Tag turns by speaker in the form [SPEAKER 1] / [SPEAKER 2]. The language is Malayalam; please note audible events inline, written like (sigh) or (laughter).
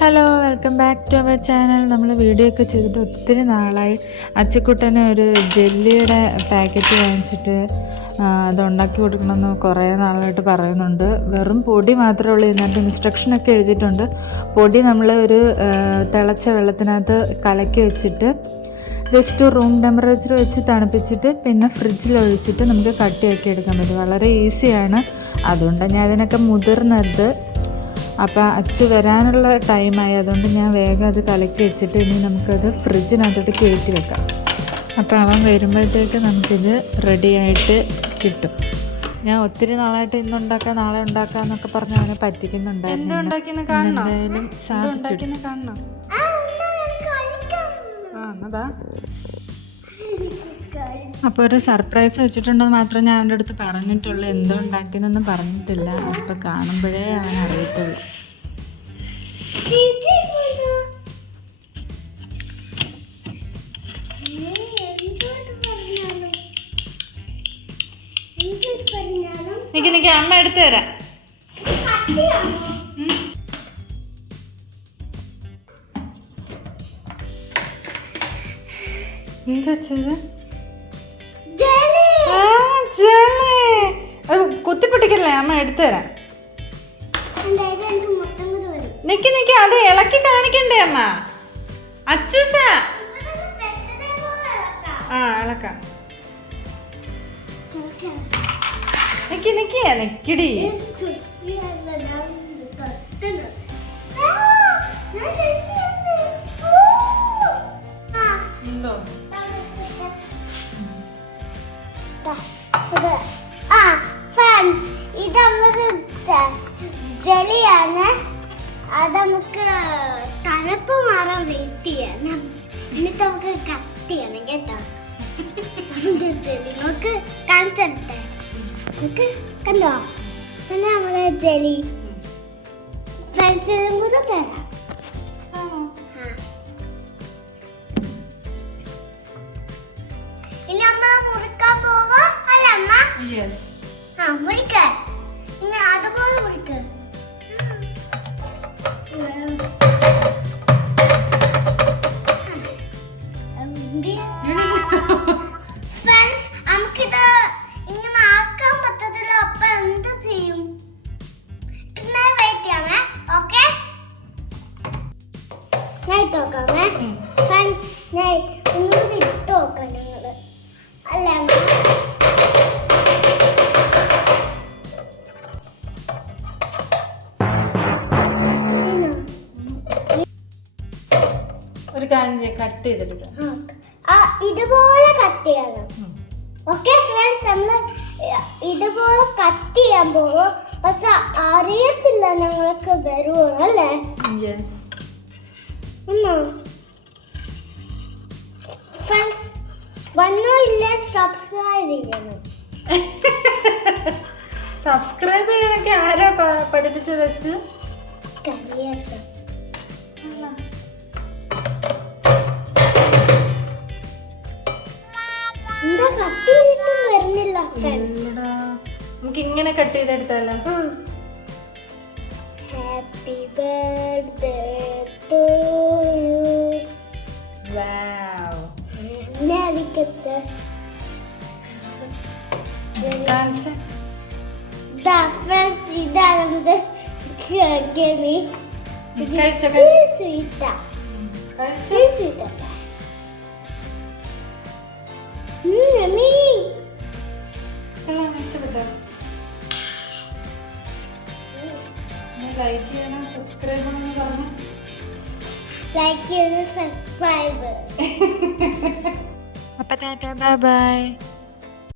[SPEAKER 1] Hello welcome back to our channel നമ്മൾ വീഡിയോ ഒക്കെ ചെയ്തിട്ട് ഒത്തിരി നാളായി. അച്ചക്കുട്ടനെ ഒരു ജെല്ലിയുടെ പാക്കറ്റ് വാങ്ങിച്ചിട്ട് അത് ഉണ്ടാക്കി കൊടുക്കണമെന്ന് കുറേ നാളായിട്ട് പറയുന്നുണ്ട്. വെറും പൊടി മാത്രമേ ഉള്ളൂ. ഇതിനകത്ത് ഇൻസ്ട്രക്ഷനൊക്കെ എഴുതിയിട്ടുണ്ട്. പൊടി നമ്മൾ ഒരു തിളച്ച വെള്ളത്തിനകത്ത് കലക്കി വെച്ചിട്ട് ജസ്റ്റ് റൂം ടെമ്പറേച്ചർ വെച്ച് തണുപ്പിച്ചിട്ട് പിന്നെ ഫ്രിഡ്ജിൽ ഒഴിച്ചിട്ട് നമുക്ക് കട്ടിയാക്കി എടുക്കാൻ പറ്റും. വളരെ ഈസിയാണ് അതുകൊണ്ടാണ് ഞാൻ അതിനൊക്കെ മുതിർന്നത്. അപ്പോൾ അച്ചു വരാനുള്ള ടൈമായി അതുകൊണ്ട് ഞാൻ വേഗം അത് കലക്കി വെച്ചിട്ട് ഇനി നമുക്കത് ഫ്രിഡ്ജിനകത്തോട്ട് കയറ്റി വെക്കാം. അപ്പോൾ അവൻ വരുമ്പോഴത്തേക്ക് നമുക്കിത് റെഡി ആയിട്ട് കിട്ടും. ഞാൻ ഒത്തിരി നാളായിട്ട് ഇന്നുണ്ടാക്കാം നാളെ ഉണ്ടാക്കാം എന്നൊക്കെ പറഞ്ഞ് അവനെ പറ്റിക്കുന്നുണ്ടായിരുന്നു. എന്തായാലും സാധിച്ചിട്ട് (laughs)
[SPEAKER 2] അപ്പൊ
[SPEAKER 1] അപ്പോൾ ഒരു സർപ്രൈസ് വെച്ചിട്ടുണ്ടെന്ന് മാത്രം ഞാൻ അവന്റെ അടുത്ത് പറഞ്ഞിട്ടുള്ളൂ. എന്തോ ഉണ്ടാക്കിയെന്നൊന്നും പറഞ്ഞിട്ടില്ല. അപ്പോൾ കാണുമ്പോഴേ അവൻ അറിയത്തുള്ളൂ. (laughs)
[SPEAKER 2] നിക്ക് നിക്ക് അമ്മ എടുത്തു തരാം. എന്താ
[SPEAKER 3] ജെലി
[SPEAKER 2] കുത്തിപ്പിടിക്കല്ലേ അമ്മ എടുത്തു തരാം.
[SPEAKER 3] എന്തായാലും എനിക്ക് മൊത്തം വരും
[SPEAKER 2] നിക്ക് നിക്ക്. അത് ഇളക്കി കാണിക്കണ്ടേ അമ്മ? അച്ചൂസ. ആ ഇളക്കാം.
[SPEAKER 3] ഇളക്കാം.
[SPEAKER 2] നിക്ക് നിക്ക്. നിക്കടി.
[SPEAKER 3] ഇത് ആ ഫ്രണ്ട്സ് ഇത്. നമുക്ക് ജെലിയാണ്. നമുക്ക് തണുപ്പ് മാറാൻ വെയിറ്റ് ചെയ്യണം. നമുക്ക് കട്ട് ചെയ്യണം കേട്ടോ. നിങ്ങൾക്ക് കാണിച്ചു തരട്ടെ. നമുക്ക് കണ്ടോ? പിന്നെ നമ്മുടെ ജലി. ഫ്രണ്ട്സിനും കൂടെ തരാം.
[SPEAKER 2] യെസ്
[SPEAKER 3] ആ മുറിക്ക ഇനി അതുപോലെ മുറിക്ക ഫ്രണ്ട്സ് നമുക്കിത് ഇങ്ങനെ ആക്കാൻ പറ്റത്തില്ല. അപ്പൊ എന്ത് ചെയ്യും? വെയിറ്റ് ചെയ്യാമേ. ഓക്കെ ഇട്ട് നോക്കാമേ. ഫ്രണ്ട്സ്
[SPEAKER 2] ഒരു കാര്യം കട്ട് ചെയ്തിട്ട്
[SPEAKER 3] ഇതുപോലെ കട്ട് ചെയ്യണം. ഓക്കെ ഫ്രണ്ട്സ് നമ്മൾ ഇതുപോലെ കട്ട് ചെയ്യാൻ പോകും. പക്ഷെ അറിയത്തില്ല ഞങ്ങൾക്ക് വരുമോ അല്ലേ?
[SPEAKER 2] യെസ്
[SPEAKER 3] ഫ്രണ്ട്സ് വന്നോ ഇല്ല? സബ്സ്ക്രൈബ് ചെയ്യണം. (laughs)
[SPEAKER 2] സബ്സ്ക്രൈബ് ചെയ്യാനൊക്കെ ആരാ പഠിപ്പിച്ചത് വെച്ച്?
[SPEAKER 3] കരിയട്ടെ
[SPEAKER 2] നമുക്ക് ഇങ്ങനെ cut ചെയ്തെടുത്താലോ
[SPEAKER 3] happy birthday to you
[SPEAKER 2] wow
[SPEAKER 3] ഞാനിക്കത്തെ
[SPEAKER 2] കാണിച്ചേ
[SPEAKER 3] ദാ ഫ്രണ്ട്സ് ഇതാണ് നമ്മുടെ ഗമി
[SPEAKER 2] കഴിച്ചോ
[SPEAKER 3] സ്വീറ്റാ
[SPEAKER 2] കഴിച്ചോ.
[SPEAKER 3] സ്വീറ്റാ
[SPEAKER 2] ലൈക്ക് ചെയ്യണം സബ്സ്ക്രൈബ് ചെയ്യണമെന്ന് പറഞ്ഞു.
[SPEAKER 3] ലൈക്ക് ചെയ്യണം സബ്സ്ക്രൈബ്
[SPEAKER 1] അപ്പം ടാറ്റാ ബൈ ബൈ.